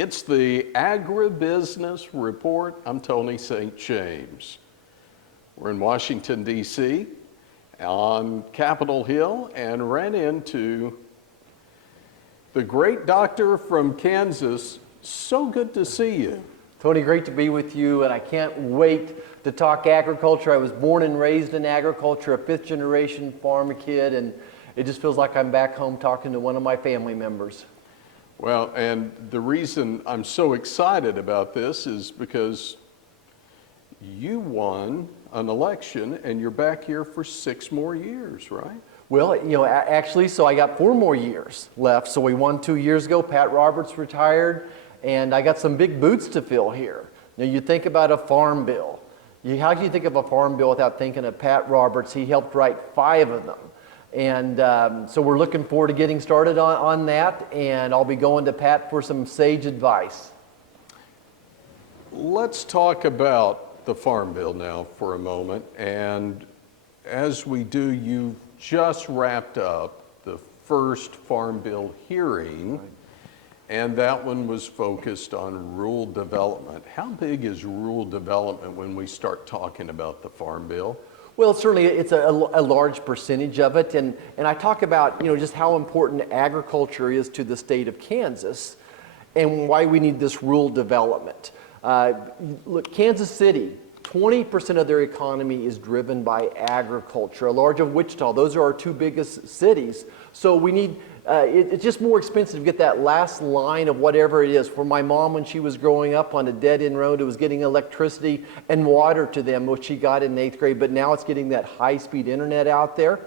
It's the Agribusiness Report. I'm Tony St. James. We're in Washington, D.C., on Capitol Hill, and ran into the great doctor from Kansas. So good to see you. Tony, great to be with you, and I can't wait to talk agriculture. I was born and raised in agriculture, a fifth-generation farm kid, and it just feels like I'm back home talking to one of my family members. Well, and the reason I'm so excited about this is because you won an election and you're back here for 6 more years, right? Well, actually, so I got 4 more years left. So we won 2 years ago. Pat Roberts retired, and I got some big boots to fill here. Now, you think about a farm bill. How can you think of a farm bill without thinking of Pat Roberts? He helped write 5 of them. And so we're looking forward to getting started on that, and I'll be going to Pat for some sage advice. Let's talk about the Farm Bill now for a moment. And as we do, you've just wrapped up the first Farm Bill hearing, right, and that one was focused on rural development. How big is rural development when we start talking about the Farm Bill? Well, certainly it's a large percentage of it, and I talk about just how important agriculture is to the state of Kansas and why we need this rural development. Look, Kansas City, 20% of their economy is driven by agriculture. A large of Wichita, those are our 2 biggest cities. So we need, it's just more expensive to get that last line of whatever it is. For my mom, when she was growing up on a dead-end road, it was getting electricity and water to them, which she got in 8th grade, but now it's getting that high-speed internet out there.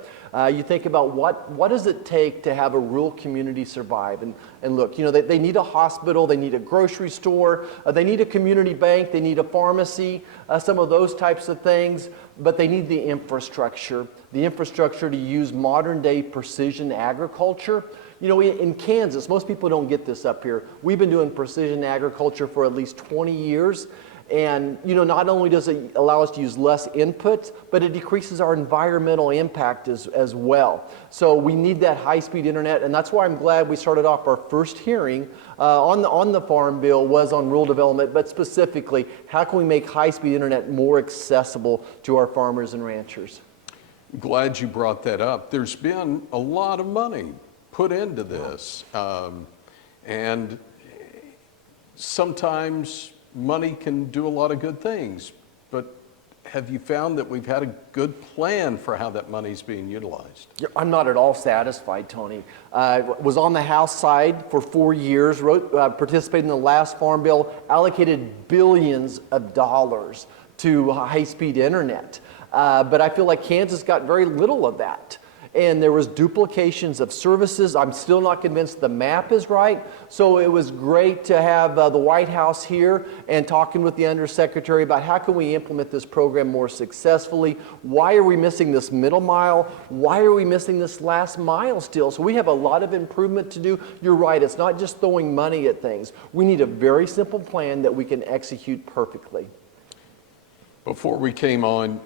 You think about what does it take to have a rural community survive? And look, they need a hospital, they need a grocery store, they need a community bank, they need a pharmacy, some of those types of things, but they need the infrastructure to use modern day precision agriculture. In Kansas, most people don't get this up here. We've been doing precision agriculture for at least 20 years. And not only does it allow us to use less inputs, but it decreases our environmental impact as well. So we need that high-speed internet, and that's why I'm glad we started off our first hearing on the Farm Bill was on rural development, but specifically, how can we make high-speed internet more accessible to our farmers and ranchers? I'm glad you brought that up. There's been a lot of money put into this, and sometimes money can do a lot of good things, but have you found that we've had a good plan for how that money's being utilized? I'm not at all satisfied, Tony. Was on the House side for 4 years, participated in the last Farm Bill, allocated billions of dollars to high-speed internet. But I feel like Kansas got very little of that. And there was duplications of services. I'm still not convinced the map is right. So it was great to have the White House here and talking with the Undersecretary about how can we implement this program more successfully. Why are we missing this middle mile? Why are we missing this last mile still? So we have a lot of improvement to do. You're right, it's not just throwing money at things. We need a very simple plan that we can execute perfectly. Before we came on,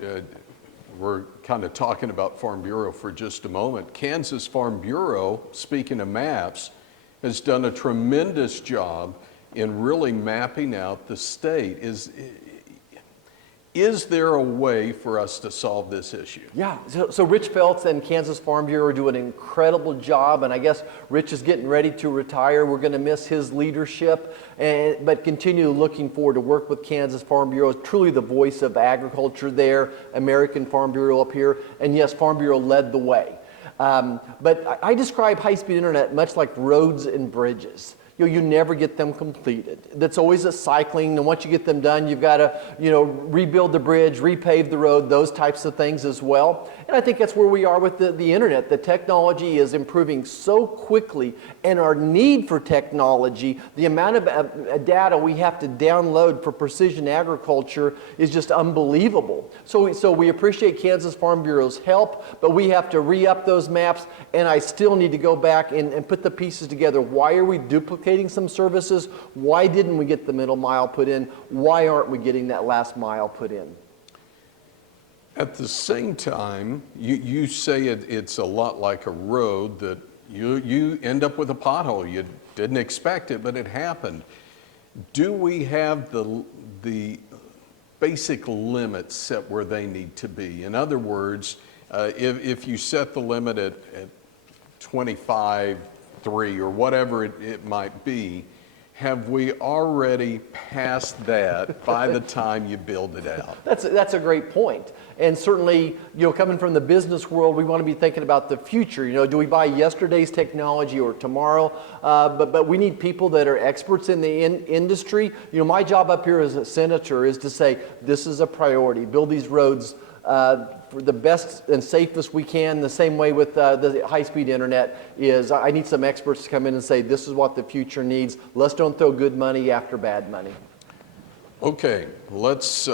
we're kind of talking about Farm Bureau for just a moment. Kansas Farm Bureau, speaking of maps, has done a tremendous job in really mapping out the state. Is there a way for us to solve this issue? Yeah, so Rich Feltz and Kansas Farm Bureau do an incredible job, and I guess Rich is getting ready to retire. We're going to miss his leadership, but continue looking forward to work with Kansas Farm Bureau. It's truly the voice of agriculture there, American Farm Bureau up here, and yes, Farm Bureau led the way. But I describe high-speed internet much like roads and bridges. You never get them completed. That's always a cycling, and once you get them done, you've got to, rebuild the bridge, repave the road, those types of things as well. And I think that's where we are with the internet. The technology is improving so quickly, and our need for technology, the amount of data we have to download for precision agriculture is just unbelievable. So we appreciate Kansas Farm Bureau's help, but we have to re-up those maps, and I still need to go back and put the pieces together. Why are we duplicating some services? Why didn't we get the middle mile put in? Why aren't we getting that last mile put in? At the same time, you say it's a lot like a road that you end up with a pothole. You didn't expect it, but it happened. do we have the basic limits set where they need to be? In other words, if you set the limit at 25.3 or whatever it might be, have we already passed that by the time you build it out? That's a great point. And certainly, coming from the business world, we want to be thinking about the future. Do we buy yesterday's technology or tomorrow? But we need people that are experts in the industry. My job up here as a senator is to say, this is a priority. Build these roads for the best and safest we can. The same way with the high-speed internet is I need some experts to come in and say, this is what the future needs. Let's don't throw good money after bad money. Okay, let's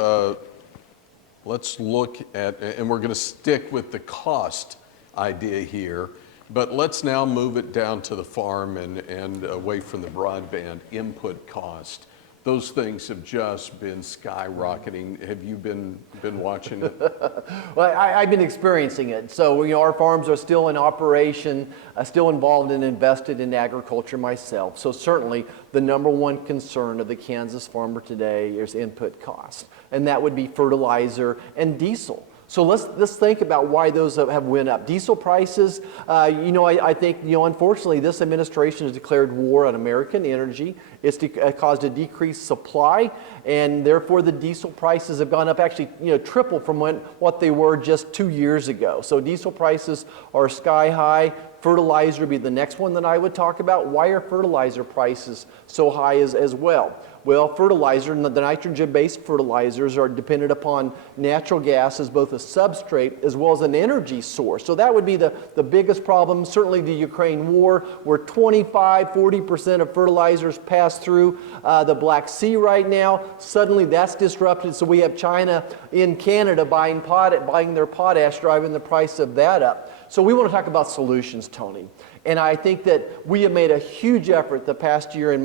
look at, and we're going to stick with the cost idea here, but let's now move it down to the farm and away from the broadband input cost. Those things have just been skyrocketing. Have you been watching it? Well, I've been experiencing it. So, our farms are still in operation, still involved and invested in agriculture myself. So certainly the number one concern of the Kansas farmer today is input cost, and that would be fertilizer and diesel. So let's think about why those have went up. Diesel prices, I think, unfortunately, this administration has declared war on American energy. It's caused a decreased supply, and therefore the diesel prices have gone up actually, triple from what they were just 2 years ago. So diesel prices are sky high. Fertilizer would be the next one that I would talk about. Why are fertilizer prices so high as well? Well, fertilizer, the nitrogen-based fertilizers are dependent upon natural gas as both a substrate as well as an energy source. So that would be the biggest problem. Certainly the Ukraine war, where 25–40% of fertilizers pass through the Black Sea right now. Suddenly that's disrupted, so we have China in Canada buying their potash, driving the price of that up. So we want to talk about solutions, Tony. And I think that we have made a huge effort the past 2 years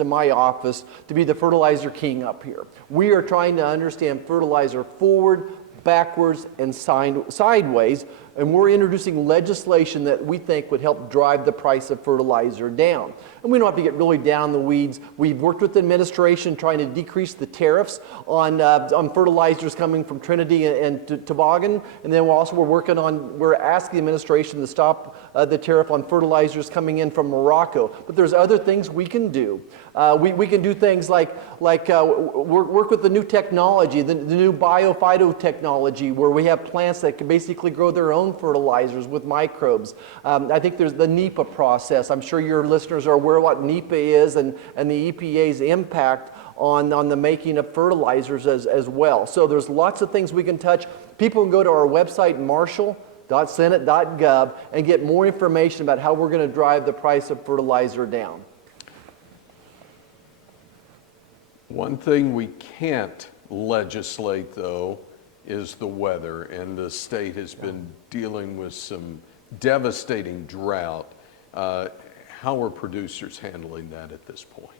in my office to be the fertilizer king up here. We are trying to understand fertilizer forward, backwards, and sideways, and we're introducing legislation that we think would help drive the price of fertilizer down. And we don't have to get really down in the weeds. We've worked with the administration trying to decrease the tariffs on fertilizers coming from Trinity and Tobago, and then we're asking the administration to stop the tariff on fertilizers coming in from Morocco. But there's other things we can do. We can do things like work with the new technology, the new biophytotechnology, where we have plants that can basically grow their own fertilizers with microbes. I think there's the NEPA process. I'm sure your listeners are aware of what NEPA is and the EPA's impact on the making of fertilizers as well. So there's lots of things we can touch. People can go to our website, marshall.senate.gov, and get more information about how we're going to drive the price of fertilizer down. One thing we can't legislate, though, is the weather, and the state has been dealing with some devastating drought. How are producers handling that at this point?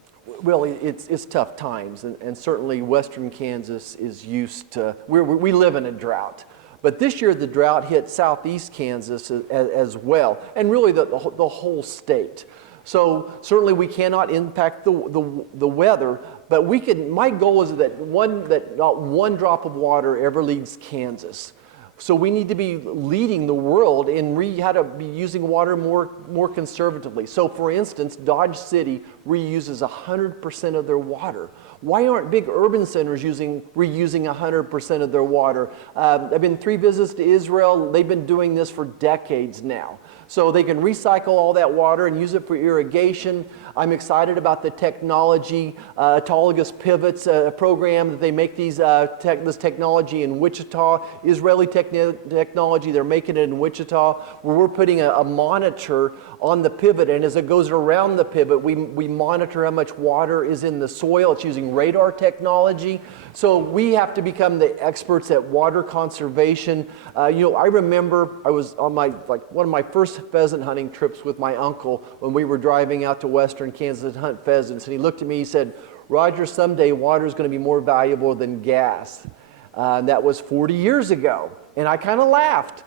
Well, it's tough times, and certainly western Kansas is used to, we live in a drought. But this year the drought hit southeast Kansas as well, and really the whole state. So certainly we cannot impact the weather, but we can. My goal is that not one drop of water ever leaves Kansas. So we need to be leading the world in how to be using water more conservatively. So for instance, Dodge City reuses 100% of their water. Why aren't big urban centers reusing 100% of their water? I've been 3 visits to Israel. They've been doing this for decades now. So they can recycle all that water and use it for irrigation. I'm excited about the technology, autologous pivots program that they make this technology in Wichita. Israeli technology, they're making it in Wichita, where we're putting a monitor on the pivot, and as it goes around the pivot, we monitor how much water is in the soil. It's using radar technology. So we have to become the experts at water conservation. I remember I was on one of my first pheasant hunting trips with my uncle when we were driving out to western Kansas to hunt pheasants, and he looked at me, he said, "Roger, someday water is going to be more valuable than gas." And that was 40 years ago, and I kind of laughed.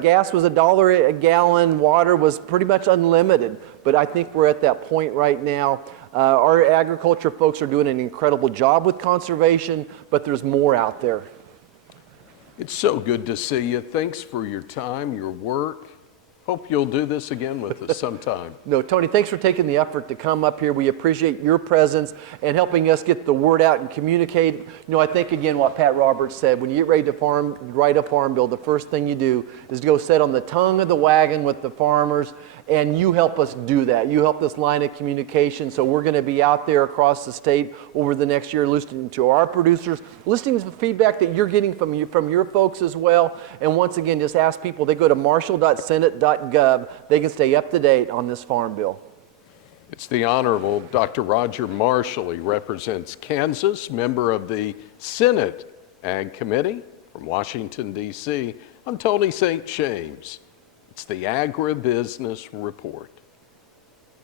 Gas was $1 a gallon, water was pretty much unlimited, but I think we're at that point right now. Our agriculture folks are doing an incredible job with conservation, but there's more out there. It's so good to see you. Thanks for your time, your work. Hope you'll do this again with us sometime. No, Tony, thanks for taking the effort to come up here. We appreciate your presence and helping us get the word out and communicate. You know, I think, again, what Pat Roberts said, when you get ready to write a farm bill, the first thing you do is to go sit on the tongue of the wagon with the farmers, and you help us do that. You help this line of communication. So we're going to be out there across the state over the next year listening to our producers, listening to the feedback that you're getting from your folks as well. And once again, just ask people, they go to marshall.senate.gov. They can stay up to date on this farm bill. It's the Honorable Dr. Roger Marshall. He represents Kansas, member of the Senate Ag Committee from Washington, D.C. I'm Tony St. James. It's the Agribusiness Report.